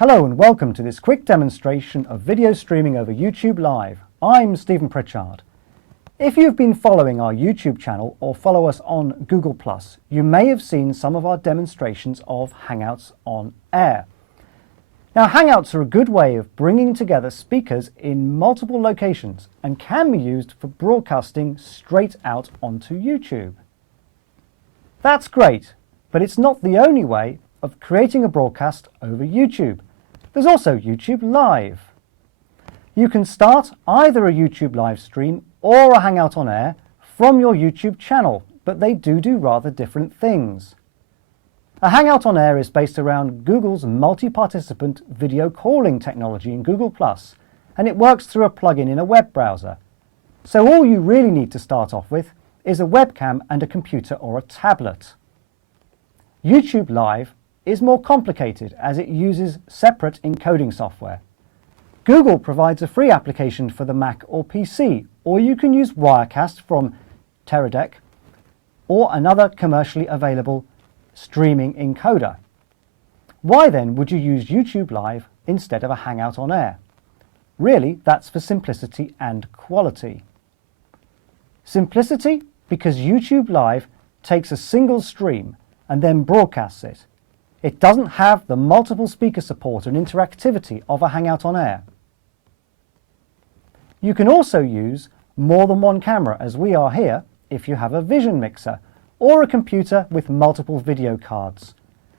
Hello and welcome to this quick demonstration of video streaming over YouTube Live. I'm Stephen Pritchard. If you've been following our YouTube channel or follow us on Google+, you may have seen some of our demonstrations of Hangouts on Air. Now, Hangouts are a good way of bringing together speakers in multiple locations and can be used for broadcasting straight out onto YouTube. That's great, but it's not the only way of creating a broadcast over YouTube. There's also YouTube Live. You can start either a YouTube live stream or a Hangout on Air from your YouTube channel, but they do rather different things. A Hangout on Air is based around Google's multi-participant video calling technology in Google+, and it works through a plugin in a web browser. So all you really need to start off with is a webcam and a computer or a tablet. YouTube Live is more complicated as it uses separate encoding software. Google provides a free application for the Mac or PC, or you can use Wirecast from Teradek or another commercially available streaming encoder. Why then would you use YouTube Live instead of a Hangout on Air? Really, that's for simplicity and quality. Simplicity because YouTube Live takes a single stream and then broadcasts it. It doesn't have the multiple speaker support and interactivity of a Hangout on Air. You can also use more than one camera, as we are here, if you have a vision mixer or a computer with multiple video cards.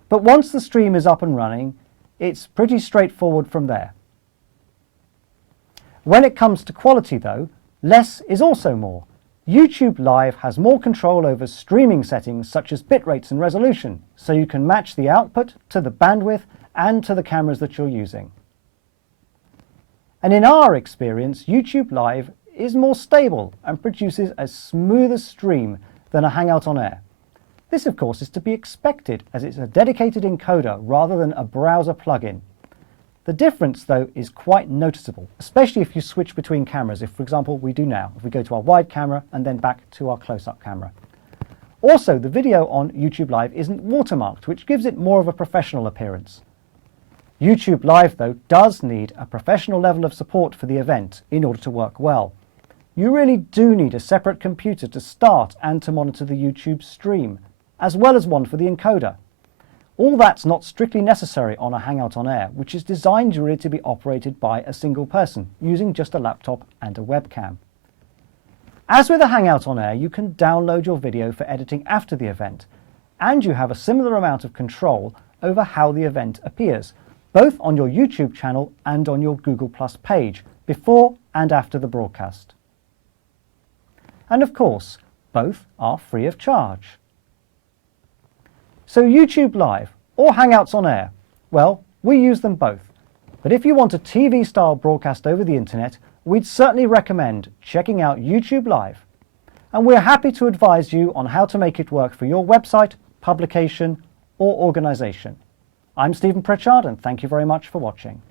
But once the stream is up and running, it's pretty straightforward from there. When it comes to quality though, less is also more. YouTube Live has more control over streaming settings such as bit rates and resolution, so you can match the output to the bandwidth and to the cameras that you're using. And in our experience, YouTube Live is more stable and produces a smoother stream than a Hangout on Air. This of course is to be expected as it's a dedicated encoder rather than a browser plugin. The difference, though, is quite noticeable, especially if you switch between cameras, if, for example, we do now, if we go to our wide camera and then back to our close-up camera. Also, the video on YouTube Live isn't watermarked, which gives it more of a professional appearance. YouTube Live, though, does need a professional level of support for the event in order to work well. You really do need a separate computer to start and to monitor the YouTube stream, as well as one for the encoder. All that's not strictly necessary on a Hangout on Air, which is designed really to be operated by a single person, using just a laptop and a webcam. As with a Hangout on Air, you can download your video for editing after the event, and you have a similar amount of control over how the event appears, both on your YouTube channel and on your Google+ page, before and after the broadcast. And of course, both are free of charge. So YouTube Live or Hangouts on Air, well, we use them both. But if you want a TV-style broadcast over the internet, we'd certainly recommend checking out YouTube Live. And we're happy to advise you on how to make it work for your website, publication or organisation. I'm Stephen Pritchard and thank you very much for watching.